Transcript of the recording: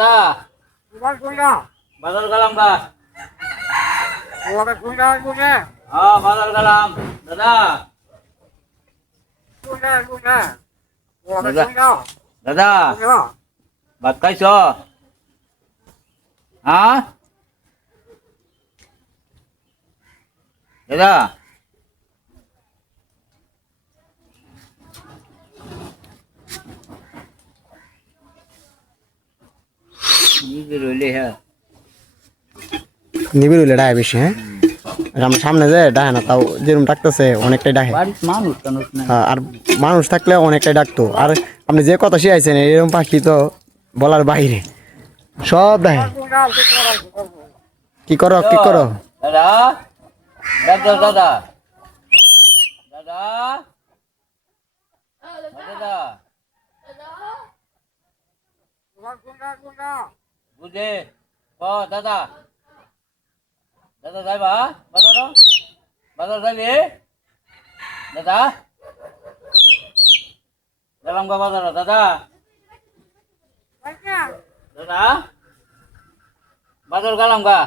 দাদা বাজার গেলাম গা। হ্যাঁ বাজার গেলাম দাদা। দাদা ভাত খাইছ? হ্যাঁ দাদা রইলে হ্যাঁ নিবিড় হইলে ডাহে বেশি, হ্যাঁ আর আমার সামনে যে ডাহে না, তাও যেরকম ডাকতেছে অনেকটাই ডাহে। মানুষ টানুষ নাই। হ্যাঁ, আর মানুষ থাকলে অনেকটাই ডাকতো। আর আপনি যে কথা শিখাইছেন এরকম পাখি তো বলার বাইরে, সব ডাহে। কি করো কি করো? দাদা ডাক দাও দাদা। দাদা দাদা বুঝে ও দাদা। দাদা যাইবা বাজার? বাজার যাইবে দাদা? গেলাম গা বাজার দাদা। দাদা বাজার গেলাম গা।